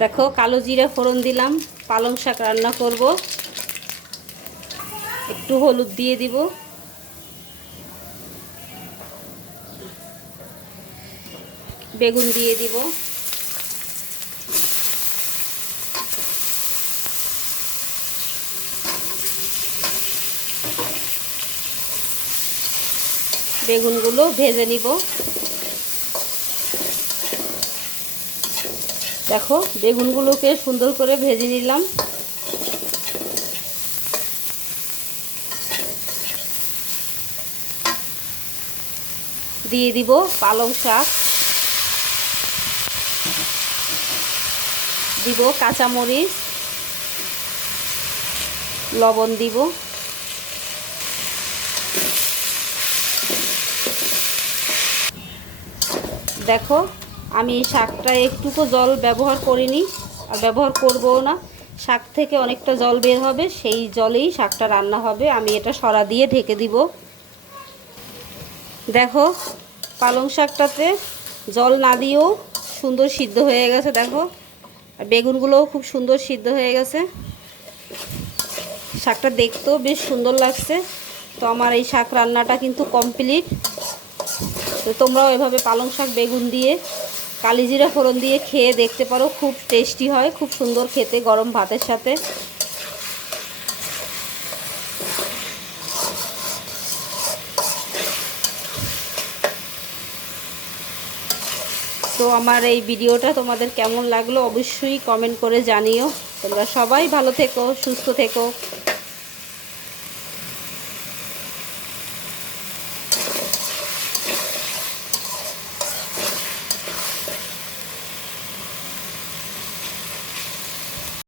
দেখো, কালো জিরা ফোড়ন দিলাম, পালং শাক রান্না করব। একটু হলুদ দিয়ে দিব। বেগুন দিয়ে দিব। বেগুনগুলো ভেজে নিব। দেখো, বেগুনগুলোকে সুন্দর করে ভেজে নিলাম। দিয়ে দিব পালং শাক। দিব কাঁচামরিচ। লবণ দিব। দেখো আমি এই শাকটা একটুকু জল ব্যবহার করিনি, আর ব্যবহার করবও না। শাক থেকে অনেকটা জল বের হবে, সেই জলেই শাকটা রান্না হবে। আমি এটা সরা দিয়ে ঢেকে দিব। দেখো, পালং শাকটাতে জল না দিয়েও সুন্দর সিদ্ধ হয়ে গেছে, দেখো। আর বেগুনগুলোও খুব সুন্দর সিদ্ধ হয়ে গেছে। শাকটা দেখতেও বেশ সুন্দর লাগছে। তো আমার এই শাক রান্নাটা কিন্তু কমপ্লিট। তো তোমরাও এভাবে পালং শাক, বেগুন দিয়ে কালিজিরা ফোড়ন দিয়ে খেয়ে দেখতে পারো, খুব টেস্টি হয়, খুব সুন্দর খেতে গরম ভাতের সাথে। তো আমার এই ভিডিওটা তোমাদের কেমন লাগল অবশ্যই কমেন্ট করে জানিও। তোমরা সবাই ভালো থেকো, সুস্থ থেকো।